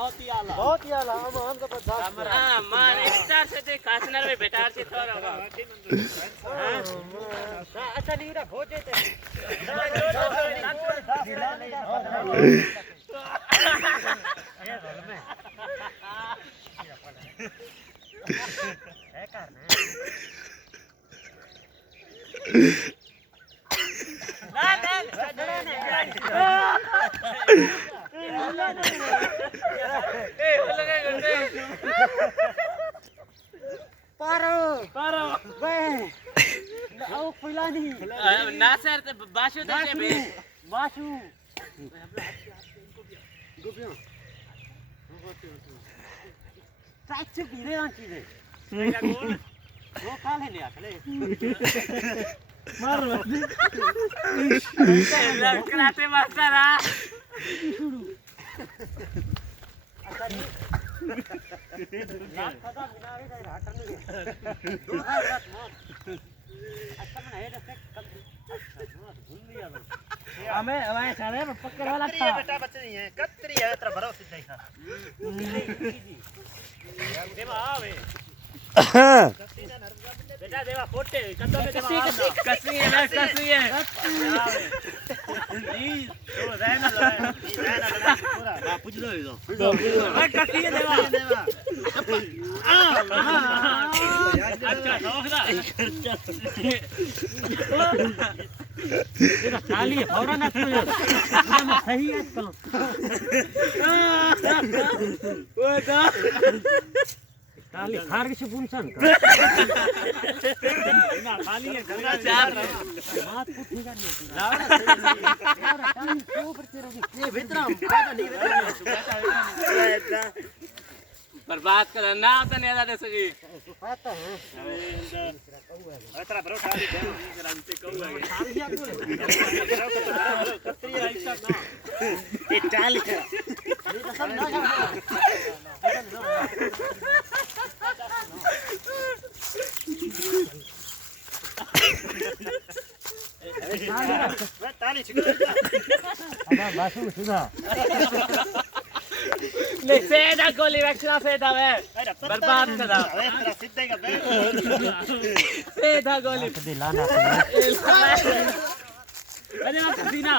बहुत ही आला हम तो बस हां मार स्टार से ते कासनर में बेटार से थोड़ा होगा अच्छा लीरा भोजे ते है करना पारो वे आओ फुलानी नासर ते बाशु ते बे बाशु गोपियों सच गिरे आंटी दे वो खा लेने आखले मार कराटे मास्टर आ खदा मिनारे का हटन नहीं दो रात मौत अच्छा मन है जैसे कल अच्छा भूल लिया हमें सारे पकड़ वाला था बेटा बच्चे नहीं है कतरी है तेरा भरोसा नहीं था देवा आवे बेटा देवा फोटे कतो में देवा कसरी है आवे ई तो रहना पूरा पूछ लो इधर कसरी है देवा अच्छा दोखदा ये खाली है फौरा ना तो सही है कल वो दा खाली खार के पुनसन ना खाली है गंगा चार बात पूछेगा नहीं यार टाइम क्यों करते रहोगे ये भीतरा पैदा नहीं भीतरा बर्बाद कर ना तो नहीं आते सगी आता है तेरा भरोसा नहीं जरा हमसे कहूंगा कतरी ऐसा ना ये चाल है ये तो सब ना ताली छिक अब बासु सुना ले सेदा गोली रखना सेदा वे बर्बाद कर तेरा सीधे का सेदा गोली दिलाना अरे मत सीना